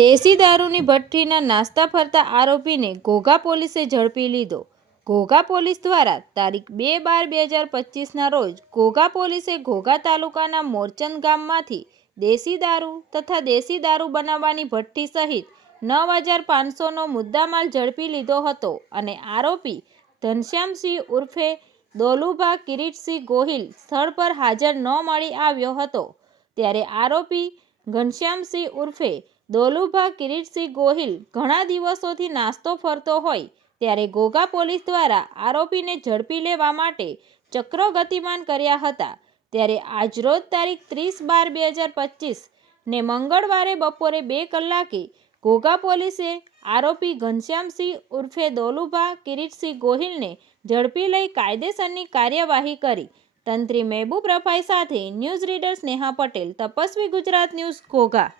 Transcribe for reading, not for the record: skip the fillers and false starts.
દેશી દારૂની ભઠ્ઠીના નાસ્તા ફરતા આરોપીને ઘોઘા પોલીસે ઝડપી લીધો. ઘોઘા પોલીસ દ્વારા તારીખ 2/12/2025ના રોજ ઘોઘા પોલીસે ઘોઘા તાલુકાના મોરચંદ ગામમાંથી દેશી દારૂ તથા દેશી દારૂ બનાવવાની ભઠ્ઠી સહિત 9,500નો મુદ્દામાલ ઝડપી લીધો હતો અને આરોપી ઘનશ્યામસિંહ ઉર્ફે દોલુભા કિરીટસિંહ ગોહિલ સ્થળ પર હાજર ન મળી આવ્યો હતો. ત્યારે આરોપી ઘનશ્યામસિંહ ઉર્ફે દોલુભા કિરીટસિંહ ગોહિલ ઘણા દિવસોથી નાસ્તો ફરતો હોય ત્યારે ઘોઘા પોલીસ દ્વારા આરોપીને ઝડપી લેવા માટે ચક્રો ગતિમાન કર્યા હતા. ત્યારે આજરોજ તારીખ 30/12/2025 ને મંગળવારે બપોરે 2 કલાકે ઘોઘા પોલીસે આરોપી ઘનશ્યામસિંહ ઉર્ફે દોલુભા કિરીટસિંહ ગોહિલને ઝડપી લઈ કાયદેસરની કાર્યવાહી કરી. તંત્રી મહેબૂબ રફાઈ સાથે news reader Sneha Patel, Tapasvi Gujarat news, Ghogha.